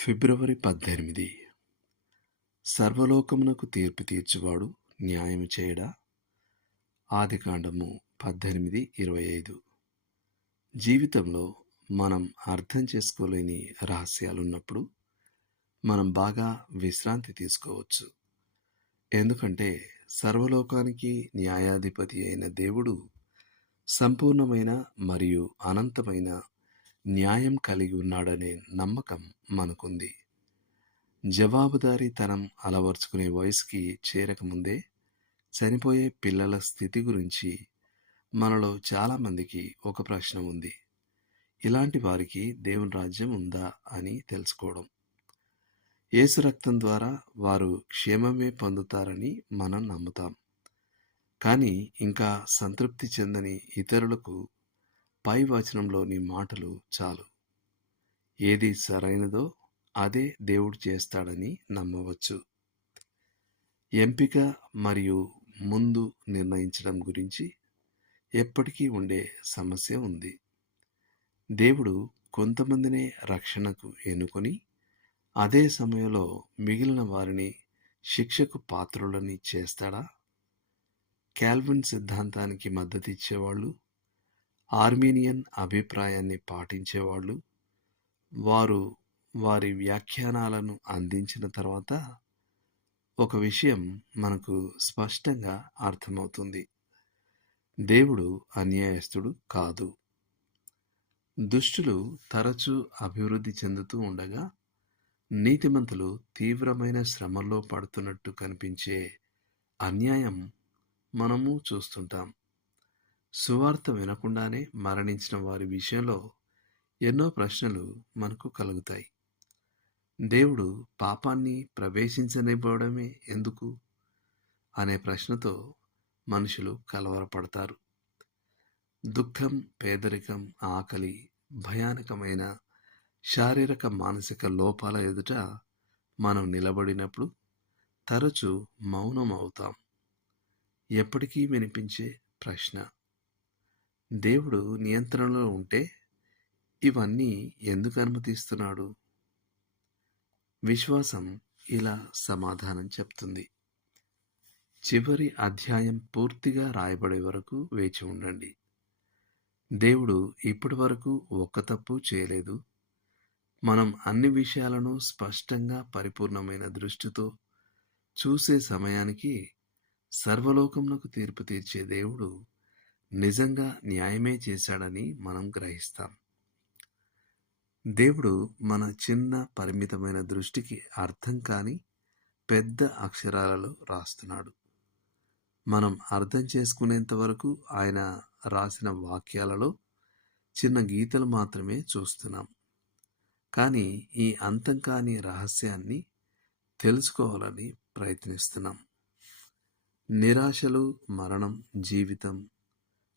ఫిబ్రవరి 18. సర్వలోకమునకు తీర్పు తీర్చువాడు న్యాయము చేయడా? ఆదికాండము 18:25. జీవితంలో మనం అర్థం చేసుకోలేని రహస్యాలున్నప్పుడు మనం బాగా విశ్రాంతి తీసుకోవచ్చు. ఎందుకంటే సర్వలోకానికి న్యాయాధిపతి అయిన దేవుడు సంపూర్ణమైన మరియు అనంతమైన న్యాయం కలిగి ఉన్నాడనే నమ్మకం మనకుంది. జవాబుదారీతనం అలవర్చుకునే వయసుకి చేరకముందే చనిపోయే పిల్లల స్థితి గురించి మనలో చాలామందికి ఒక ప్రశ్న ఉంది. ఇలాంటి వారికి దేవుని రాజ్యం ఉందా అని తెలుసుకోవడం. యేసు రక్తం ద్వారా వారు క్షేమమే పొందుతారని మనం నమ్ముతాం. కానీ ఇంకా సంతృప్తి చెందని ఇతరులకు పై వచనంలోని మాటలు చాలు. ఏది సరైనదో అదే దేవుడు చేస్తాడని నమ్మవచ్చు. ఎంపిక మరియు ముందు నిర్ణయించడం గురించి ఎప్పటికీ ఉండే సమస్య ఉంది. దేవుడు కొంతమందినే రక్షణకు ఎన్నుకొని అదే సమయంలో మిగిలిన వారిని శిక్షకు పాత్రులని చేస్తాడా? కాల్విన్ సిద్ధాంతానికి మద్దతిచ్చేవాళ్ళు, ఆర్మీనియన్ అభిప్రాయాన్ని పాటించేవాళ్ళు వారు వారి వ్యాఖ్యానాలను అందించిన తర్వాత ఒక విషయం మనకు స్పష్టంగా అర్థమవుతుంది. దేవుడు అన్యాయస్తుడు కాదు. దుష్టులు తరచూ అభివృద్ధి చెందుతూ ఉండగా నీతిమంతులు తీవ్రమైన శ్రమల్లో పడుతున్నట్టు కనిపించే అన్యాయం మనము చూస్తుంటాం. సువార్త వినకుండానే మరణించిన వారి విషయంలో ఎన్నో ప్రశ్నలు మనకు కలుగుతాయి. దేవుడు పాపాన్ని ప్రవేశించనివ్వడమే ఎందుకు అనే ప్రశ్నతో మనుషులు కలవరపడతారు. దుఃఖం, పేదరికం, ఆకలి, భయానకమైన శారీరక మానసిక లోపాల ఎదుట మనం నిలబడినప్పుడు తరచూ మౌనం అవుతాం. ఎప్పటికీ వినిపించే ప్రశ్న, దేవుడు నియంత్రణలో ఉంటే ఇవన్నీ ఎందుకు అనుమతిస్తున్నాడు? విశ్వాసం ఇలా సమాధానం చెప్తుంది. చివరి అధ్యాయం పూర్తిగా రాయబడే వరకు వేచి ఉండండి. దేవుడు ఇప్పటి వరకు ఒక్క తప్పు చేయలేదు. మనం అన్ని విషయాలను స్పష్టంగా పరిపూర్ణమైన దృష్టితో చూసే సమయానికి సర్వలోకమునకు తీర్పు తీర్చే దేవుడు నిజంగా న్యాయమే చేశాడని మనం గ్రహిస్తాం. దేవుడు మన చిన్న పరిమితమైన దృష్టికి అర్థం కాని పెద్ద అక్షరాలలో రాస్తున్నాడు. మనం అర్థం చేసుకునేంత వరకు ఆయన రాసిన వాక్యాలలో చిన్న గీతలు మాత్రమే చూస్తున్నాం. కానీ ఈ అంతం కాని రహస్యాన్ని తెలుసుకోవాలని ప్రయత్నిస్తున్నాం. నిరాశలు, మరణం, జీవితం,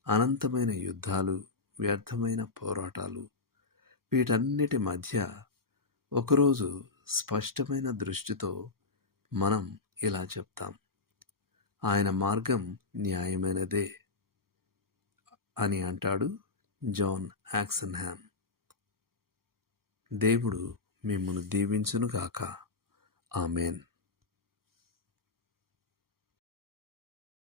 అనంతమైన యుద్ధాలు, వ్యర్థమైన పోరాటాలు, వీటన్నిటి మధ్య ఒకరోజు స్పష్టమైన దృష్టితో మనం ఇలా చెప్తాం, ఆయన మార్గం న్యాయమైనదే అని అంటాడు జాన్ ఆక్సన్హామ్. దేవుడు మిమ్మును దీవించునుగాక. ఆమేన్.